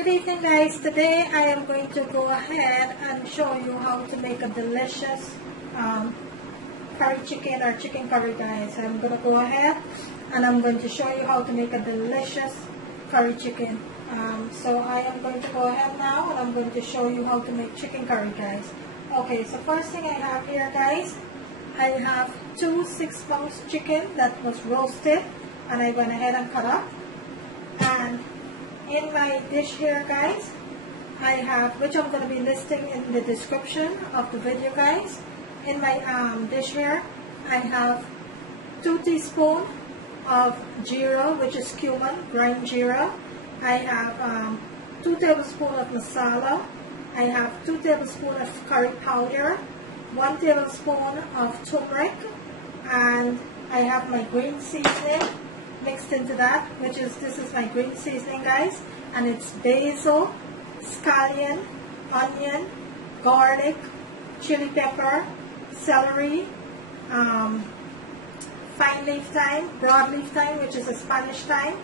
Good evening guys. Today I am going to go ahead and show you how to make a delicious curry chicken or chicken curry guys. I'm going to go ahead and I'm going to show you how to make a delicious curry chicken. So I am going to go ahead now and I'm going to show you how to make chicken curry guys. Okay, so first thing I have here guys, I have 2 6-ounce chicken that was roasted and I went ahead and cut up. And in my dish here guys, I have, which I'm going to be listing in the description of the video guys. In my dish here, I have 2 teaspoons of jeera, which is cumin, grind jeera. I have 2 tablespoons of masala. I have 2 tablespoons of curry powder, 1 tablespoon of turmeric, and I have my green seasoning mixed into that, which is, this is my green seasoning guys, and it's basil, scallion, onion, garlic, chili pepper, celery, fine leaf thyme, broad leaf thyme, which is a Spanish thyme.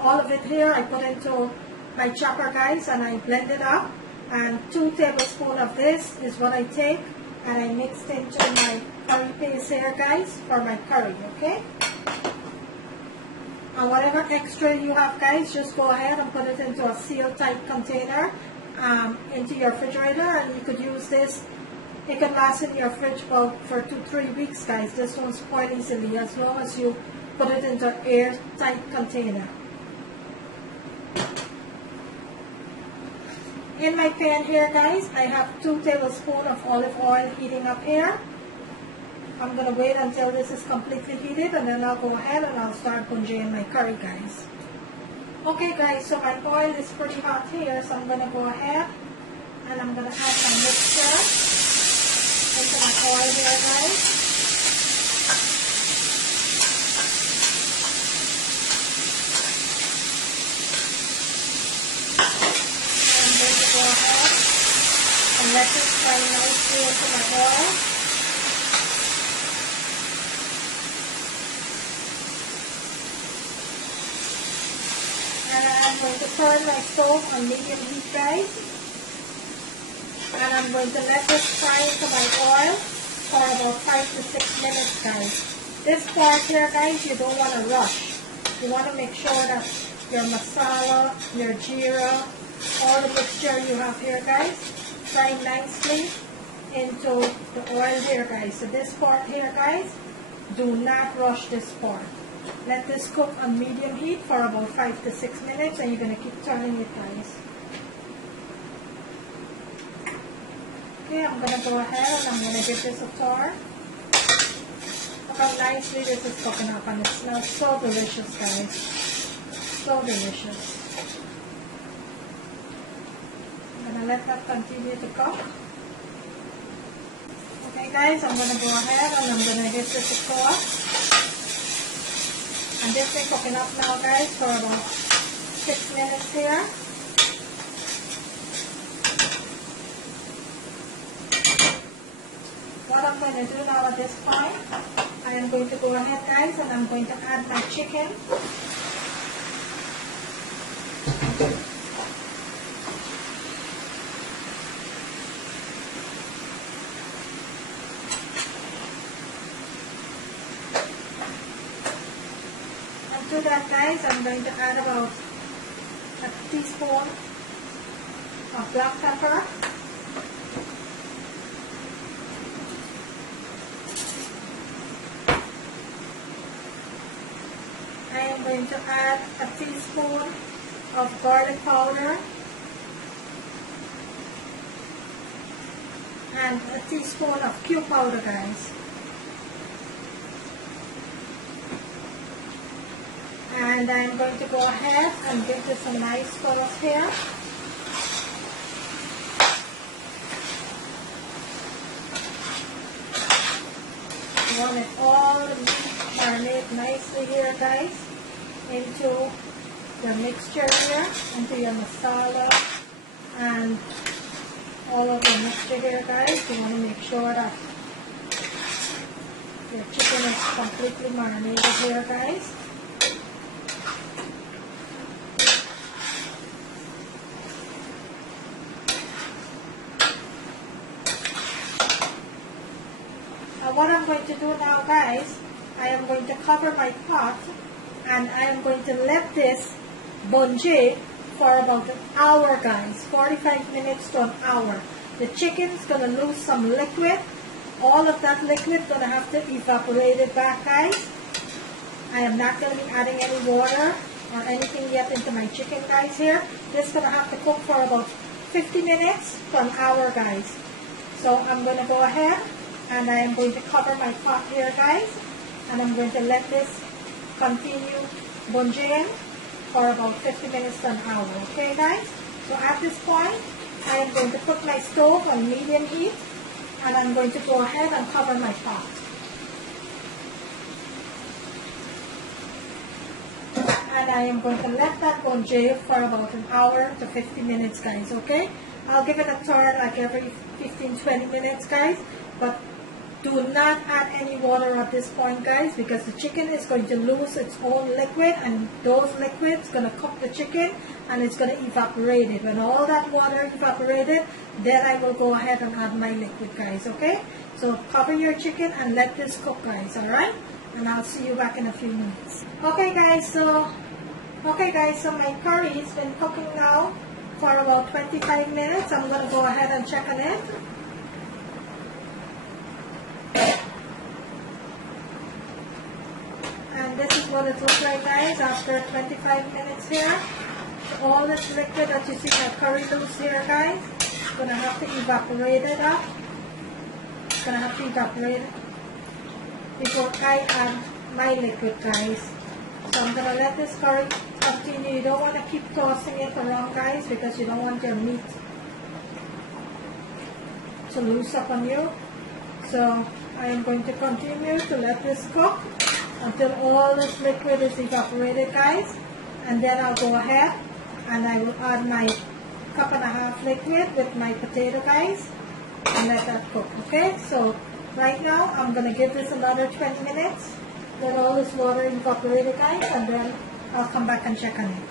All of it here I put into my chopper guys and I blend it up, and 2 tablespoons of this is what I take and I mixed into my curry paste here guys for my curry. Okay, and whatever extra you have guys, just go ahead and put it into a sealed tight container into your refrigerator, and you could use this. It can last in your fridge for 2-3 weeks guys. This won't spoil easily as long as you put it into an airtight container. In my pan here guys, I have 2 tablespoons of olive oil heating up here. I'm going to wait until this is completely heated and then I'll go ahead and I'll start punjaing my curry guys. Okay guys, so my oil is pretty hot here, so I'm going to go ahead and I'm going to add my mixture into my oil here guys. I'm going to go ahead and let this fry nicely into my oil. And I'm going to turn my stove on medium heat guys, and I'm going to let this fry into my oil for about 5 to 6 minutes guys. This part here guys, you don't want to rush. You want to make sure that your masala, your jeera, all the mixture you have here guys, fry nicely into the oil here guys. So this part here guys, do not rush this part. Let this cook on medium heat for about 5 to 6 minutes, and you're going to keep turning it guys. Okay, I'm going to go ahead and I'm going to give this a turn. Look how nicely this is cooking up, and it smells so delicious guys. So delicious. I'm going to let that continue to cook. Okay guys, I'm going to go ahead and I'm going to give this a toss. And this is cooking up now guys for about 6 minutes here. What I'm going to do now at this point, I am going to go ahead guys and I'm going to add my chicken. To that guys, I'm going to add about a teaspoon of black pepper, I am going to add a teaspoon of garlic powder and a teaspoon of cube powder guys. And I'm going to go ahead and give this a nice sauce here. You want it all to marinate nicely here guys into your mixture here, into your masala and all of the mixture here guys. You want to make sure that your chicken is completely marinated here guys. do now, guys, I am going to cover my pot and I am going to let this bonje for about an hour, guys. 45 minutes to an hour. The chicken's going to lose some liquid. All of that liquid going to have to evaporate it back, guys. I am not going to be adding any water or anything yet into my chicken, guys, here. This is going to have to cook for about 50 minutes to an hour, guys. So I'm going to go ahead and I am going to cover my pot here, guys. And I'm going to let this continue bonjeing for about 50 minutes to an hour. Okay, guys? So at this point, I am going to put my stove on medium heat and I'm going to go ahead and cover my pot. And I am going to let that bonje for about an hour to 50 minutes, guys, okay? I'll give it a turn like every 15-20 minutes, guys, but do not add any water at this point, guys, because the chicken is going to lose its own liquid, and those liquids going to cook the chicken and it's going to evaporate it. When all that water evaporated, then I will go ahead and add my liquid, guys, okay? So cover your chicken and let this cook, guys, alright? And I'll see you back in a few minutes. Okay, guys, so my curry has been cooking now for about 25 minutes. I'm going to go ahead and check on it. And this is what it looks like, guys, after 25 minutes here. All this liquid that you see my curry loose here, guys, it's going to have to evaporate it up. It's going to have to evaporate it before I add my liquid, guys. So I'm going to let this curry continue. You don't want to keep tossing it around, guys, because you don't want your meat to loose up on you. So I am going to continue to let this cook until all this liquid is evaporated, guys. And then I'll go ahead and I will add my 1.5 cup liquid with my potato, guys, and let that cook, okay? So right now, I'm going to give this another 20 minutes. Let all this water evaporate, guys, and then I'll come back and check on it.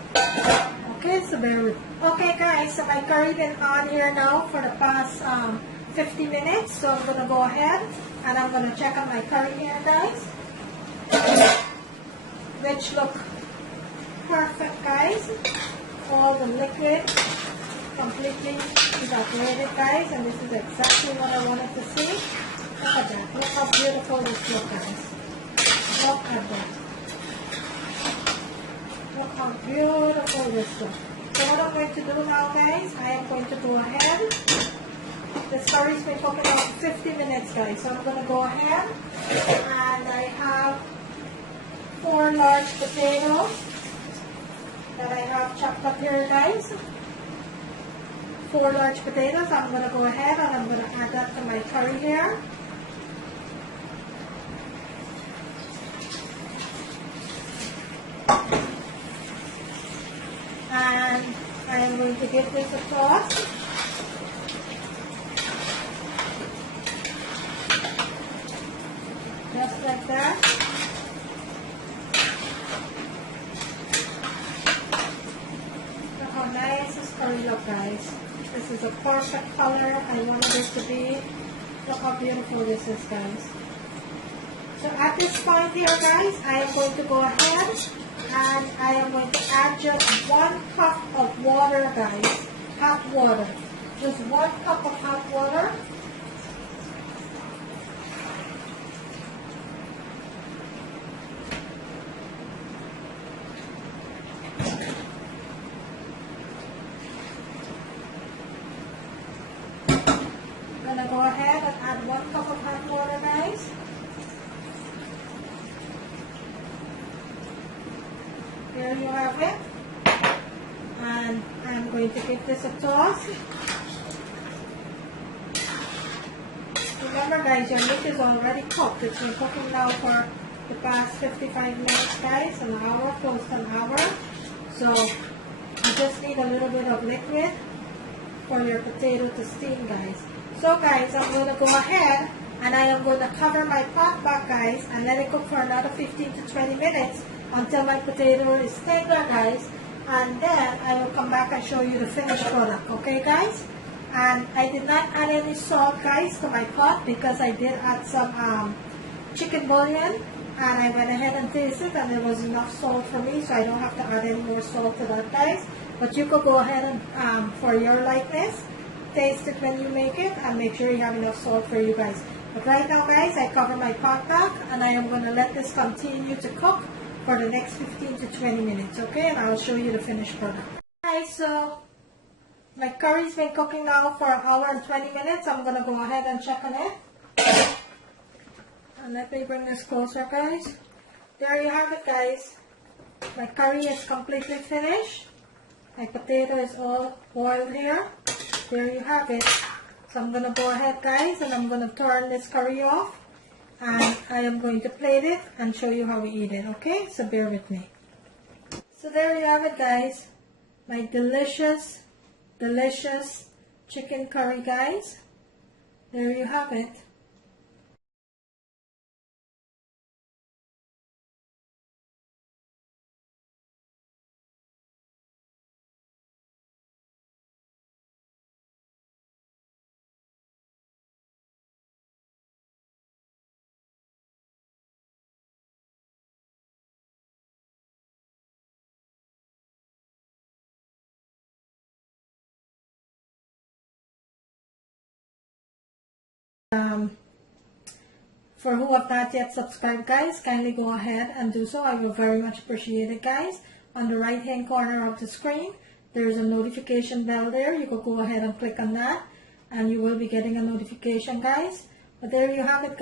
Okay, so bear with me. Okay, guys, so my curry been on here now for the past 50 minutes. So I'm going to go ahead and I'm going to check on my curry here, guys, which look perfect, guys. All the liquid completely evaporated, guys, and this is exactly what I wanted to see. Look at that. Look how beautiful this looks, guys. Look at that. Look how beautiful this looks. So what I'm going to do now, guys, I am going to go ahead. This curry's been cooking about 50 minutes, guys. So I'm going to go ahead and I have 4 large potatoes that I have chopped up here, guys. 4 large potatoes. I'm going to go ahead and I'm going to add that to my curry here. And I am going to give this a toss. Just like that. Look how nice this curry looks, guys. This is a perfect color I wanted it to be. Look how beautiful this is, guys. So at this point here, guys, I am going to go ahead and I am going to add just 1 cup of water, guys. Hot water. Just 1 cup of hot water. I'm going to go ahead and add 1 cup of hot water, guys. There you have it. And I'm going to give this a toss. Remember, guys, your meat is already cooked. It's been cooking now for the past 55 minutes, guys. An hour, close to an hour. So you just need a little bit of liquid for your potato to steam, guys. So, guys, I'm going to go ahead and I am going to cover my pot back, guys, and let it cook for another 15 to 20 minutes until my potato is tender, guys. And then I will come back and show you the finished product, okay, guys? And I did not add any salt, guys, to my pot because I did add some chicken bouillon, and I went ahead and tasted, and there was enough salt for me, so I don't have to add any more salt to that, guys. But you could go ahead and, for your likeness, taste it when you make it, and make sure you have enough salt for you guys. But right now, guys, I cover my pot back, and I am going to let this continue to cook for the next 15 to 20 minutes, okay? And I'll show you the finished product. Guys, so my curry's been cooking now for an hour and 20 minutes. I'm going to go ahead and check on it. And let me bring this closer, guys. There you have it, guys. My curry is completely finished. My potato is all boiled here. There you have it. So I'm going to go ahead, guys, and I'm going to turn this curry off. And I am going to plate it and show you how we eat it, okay? So bear with me. So there you have it, guys. My delicious, delicious chicken curry, guys. There you have it. For who have not yet subscribed, guys, kindly go ahead and do so. I will very much appreciate it, guys. On the right hand corner of the screen, there is a notification bell there. You could go ahead and click on that, and you will be getting a notification, guys. But there you have it, guys.